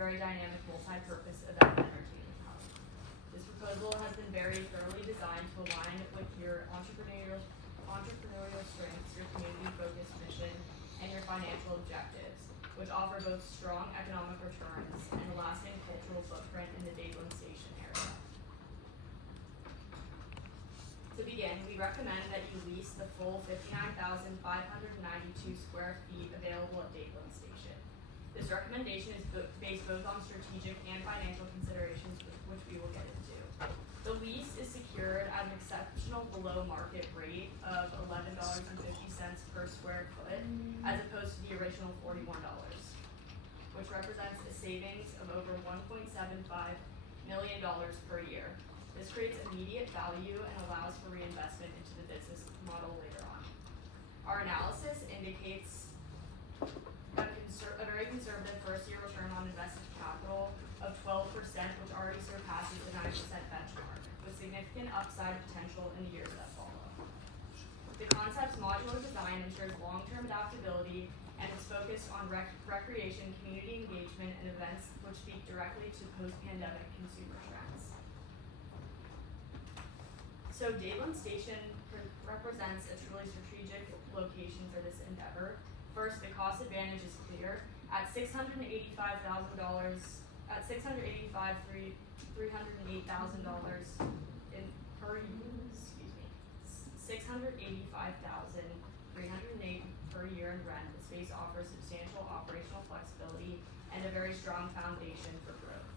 very dynamic multi-purpose event and entertainment hub. This proposal has been very thoroughly designed to align with your entrepreneurial strengths, your community-focused mission, and your financial objectives, which offer both strong economic returns and a lasting cultural footprint in the Dadeland Station area. To begin, we recommend that you lease the full 59,592 square feet available at Dadeland Station. This recommendation is based both on strategic and financial considerations, which we will get into. The lease is secured at an exceptional below market rate of $11.50 per square foot, as opposed to the original $41, which represents a savings of over $1.75 million per year. This creates immediate value and allows for reinvestment into the business model later on. Our analysis indicates a very conservative first-year return on invested capital of 12%, which already surpasses the 9% benchmark, with significant upside potential in the years that follow. The concept's modular design ensures long-term adaptability and is focused on recreation, community engagement, and events which speak directly to post-pandemic consumer trends. So Dadeland Station represents a truly strategic location for this endeavor. First, the cost advantage is clear. At $308,000 per year in rent, the space offers substantial operational flexibility and a very strong foundation for growth.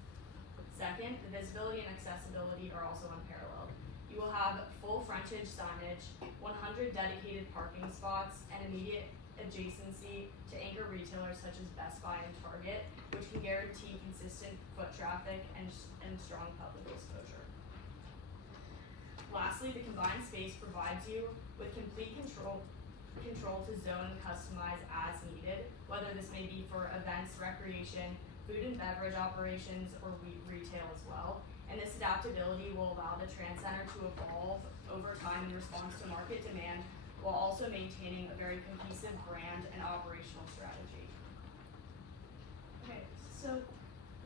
Second, the visibility and accessibility are also unparalleled. You will have full frontage signage, 100 dedicated parking spots, and immediate adjacency to anchor retailers such as Best Buy and Target, which can guarantee consistent foot traffic and strong public exposure. Lastly, the combined space provides you with complete control to zone and customize as needed, whether this may be for events, recreation, food and beverage operations, or retail as well. And this adaptability will allow the Trans Center to evolve over time in response to market demand, while also maintaining a very cohesive brand and operational strategy. Okay, so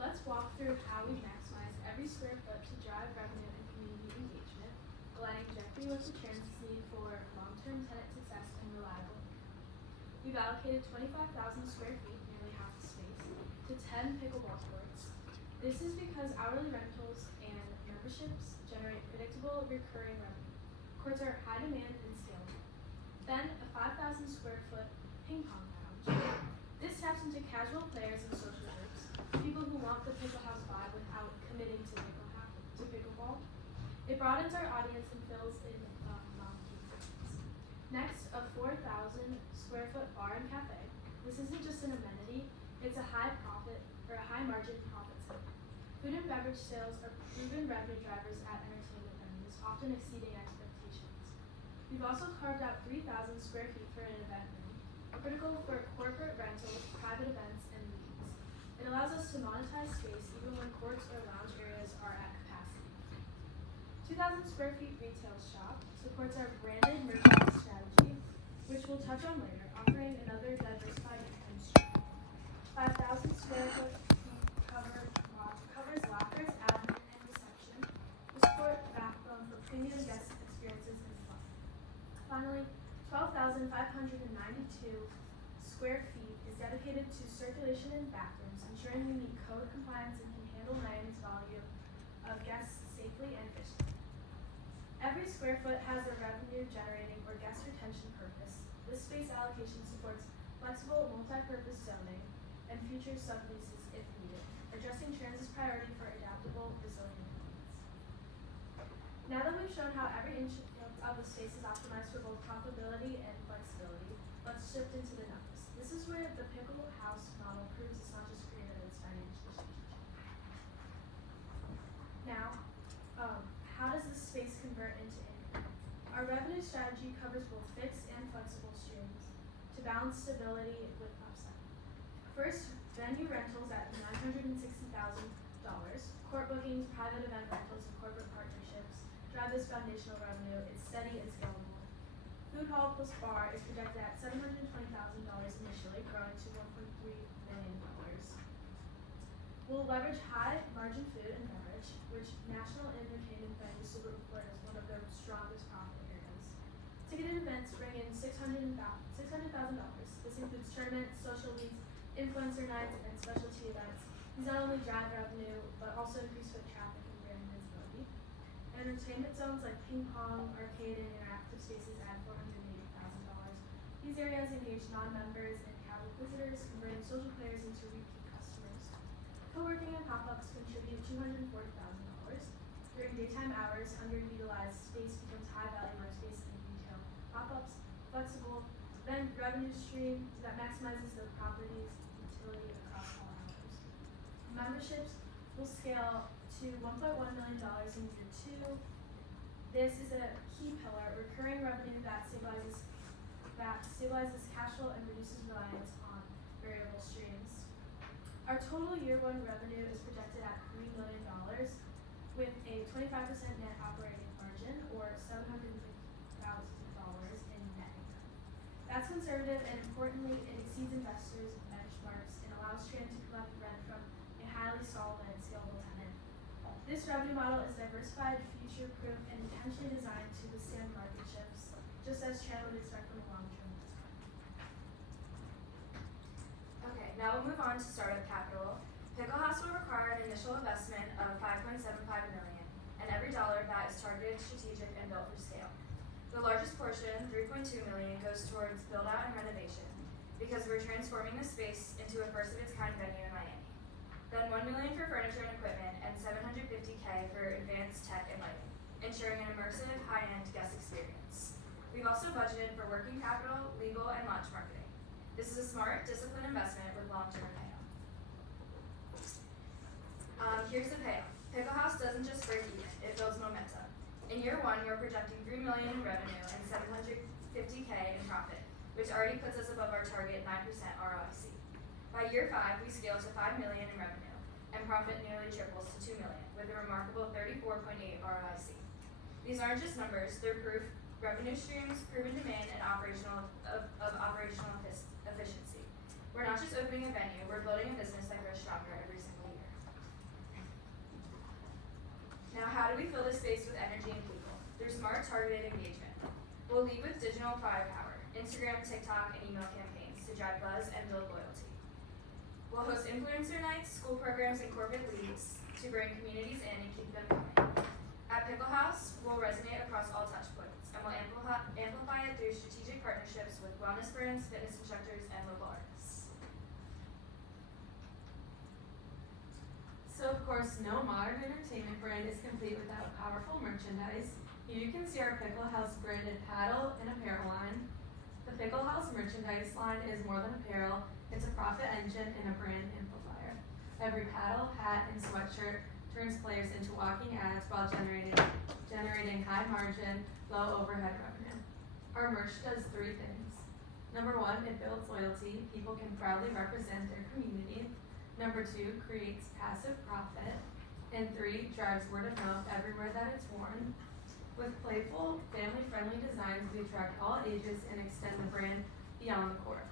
let's walk through how we maximize every square foot to drive revenue and community engagement, aligning directly with the Trans's need for long-term tenant success and reliable income. We've allocated 25,000 square feet, nearly half the space, to 10 pickleball courts. This is because hourly rentals and memberships generate predictable recurring revenue. Courts are high demand and scalable. Then a 5,000 square foot ping pong lounge. This taps into casual players and social groups, people who want the pickle house vibe without committing to pickleball. It broadens our audience and fills in non-key seats. Next, a 4,000 square foot bar and cafe. This isn't just an amenity, it's a high margin profit center. Food and beverage sales are proven revenue drivers at entertainment venues, often exceeding expectations. We've also carved out 3,000 square feet for an event room, critical for corporate rentals, private events, and meetings. It allows us to monetize space even when courts or lounge areas are at capacity. 2,000 square feet retail shop supports our branded merchandise strategy, which we'll touch on later, offering another diversified income stream. 5,000 square foot covers lockers, admin, and reception, the support backbone for premium guest experiences and fun. Finally, 12,592 square feet is dedicated to circulation and bathrooms, ensuring we meet code compliance and can handle Miami's volume of guests safely and efficiently. Every square foot has a revenue generating or guest retention purpose. This space allocation supports flexible multi-purpose zoning and future subleases if needed, addressing Trans's priority for adaptable, resilient needs. Now that we've shown how every inch of the space is optimized for both profitability and flexibility, let's shift into the numbers. This is where the pickle house model proves it's not just creative, it's financially strategic. Now, how does this space convert into income? Our revenue strategy covers both fixed and flexible streams to balance stability with upside. First, venue rentals at $960,000, court bookings, private event rentals, and corporate partnerships drive this foundational revenue. It's steady and scalable. Food hall plus bar is projected at $720,000 initially, growing to $1.3 million. We'll leverage high margin food and beverage, which national entertainment venues to report as one of their strongest profit areas. Ticketed events bring in $600,000. This includes tournaments, social leagues, influencer nights, and specialty events. These not only drive revenue, but also increase foot traffic and brand visibility. Entertainment zones like ping pong, arcade, and interactive spaces add $480,000. These areas engage non-members and casual visitors, converting social players into repeat customers. Co-working and pop-ups contribute $240,000. During daytime hours, underutilized space becomes high-value workspace and retail. Pop-ups, flexible, then revenue stream that maximizes the property's utility across all hours. Memberships will scale to $1.1 million in year 2. This is a key pillar, recurring revenue that stabilizes cash flow and reduces reliance on variable streams. Our total year 1 revenue is projected at $3 million with a 25% net operating margin or $750,000 in net income. That's conservative, and importantly, it exceeds investors' benchmarks and allows Strand to collect rent from a highly solid and scalable tenant. This revenue model is diversified, future-proof, and intentionally designed to withstand market shifts, just as Strand would expect from a long-term investment. Okay, now we'll move on to startup capital. Pickle House will require an initial investment of $5.75 million, and every dollar of that is targeted, strategic, and built for scale. The largest portion, $3.2 million, goes towards build-out and renovation, because we're transforming this space into a first-of-its-kind venue in Miami. Then $1 million for furniture and equipment, and $750K for advanced tech and lighting, ensuring an immersive, high-end guest experience. We've also budgeted for working capital, legal, and launch marketing. This is a smart, disciplined investment with long-term payoff. Here's the payoff. Pickle House doesn't just break even, it builds momentum. In year 1, we're projecting $3 million in revenue and $750K in profit, which already puts us above our target 9% ROIC. By year 5, we scale to $5 million in revenue, and profit nearly triples to $2 million, with a remarkable 34.8 ROIC. These aren't just numbers, they're proof revenue streams, proven demand, and operational efficiency. We're not just opening a venue, we're building a business that grows stronger every single year. Now, how do we fill this space with energy and people? Through smart, targeted engagement. We'll lead with digital firepower, Instagram, TikTok, and email campaigns to drive buzz and build loyalty. We'll host influencer nights, school programs, and corporate leagues to bring communities in and keep them coming. At Pickle House, we'll resonate across all touch points, and we'll amplify it through strategic partnerships with wellness brands, fitness instructors, and local artists. So of course, no modern entertainment brand is complete without powerful merchandise. Here you can see our Pickle House branded paddle and apparel line. The Pickle House merchandise line is more than apparel, it's a profit engine and a brand amplifier. Every paddle, hat, and sweatshirt turns players into walking ads while generating high margin, low overhead revenue. Our merch does 3 things. Number 1, it builds loyalty. People can proudly represent their community. Number 2, creates passive profit. And 3, drives word of mouth everywhere that it's worn. With playful, family-friendly designs, we attract all ages and extend the brand beyond the court.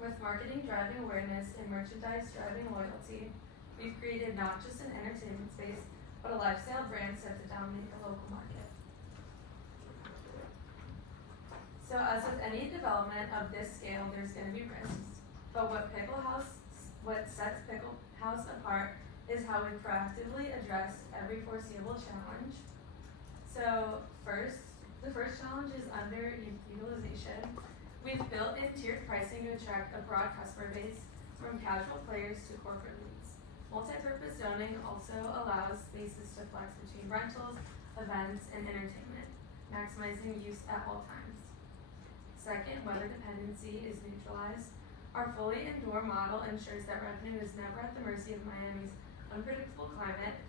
With marketing driving awareness and merchandise driving loyalty, we've created not just an entertainment space, but a lifestyle brand set to dominate the local market. So as with any development of this scale, there's going to be risks. But what sets Pickle House apart is how we proactively address every foreseeable challenge. So the first challenge is underutilization. We've built in tiered pricing to attract a broad customer base, from casual players to corporate leads. Multi-purpose zoning also allows spaces to flex between rentals, events, and entertainment, maximizing use at all times. Second, weather dependency is neutralized. Our fully indoor model ensures that revenue is never at the mercy of Miami's unpredictable climate,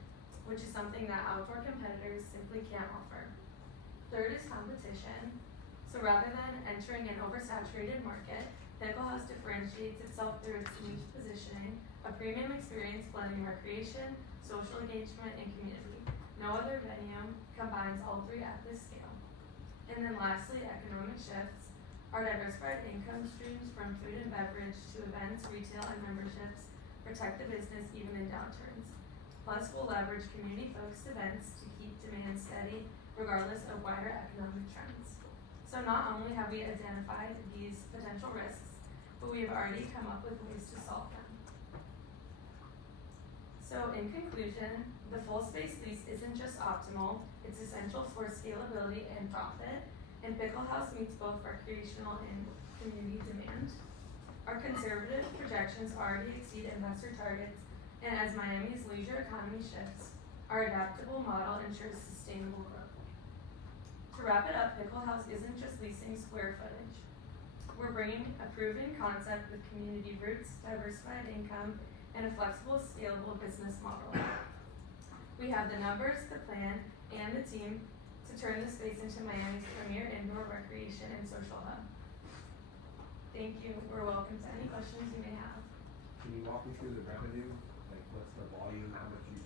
which is something that outdoor competitors simply can't offer. Third is competition. So rather than entering an oversaturated market, Pickle House differentiates itself through its niche positioning, a premium experience blending recreation, social engagement, and community. No other venue combines all 3 at this scale. And then lastly, economic shifts. Our diversified income streams from food and beverage to events, retail, and memberships protect the business even in downturns. Plus, we'll leverage community-focused events to keep demand steady regardless of wider economic trends. So not only have we identified these potential risks, but we have already come up with ways to solve them. So in conclusion, the full space lease isn't just optimal, it's essential for scalability and profit, and Pickle House meets both recreational and community demand. Our conservative projections already exceed investor targets, and as Miami's leisure economy shifts, our adaptable model ensures sustainable growth. To wrap it up, Pickle House isn't just leasing square footage. We're bringing a proven concept with community roots, diversified income, and a flexible, scalable business model. We have the numbers, the plan, and the team to turn the space into Miami's premier indoor recreation and social hub. Thank you. We're welcome to any questions you may have. Can you walk me through the revenue? Like, what's the volume, how much you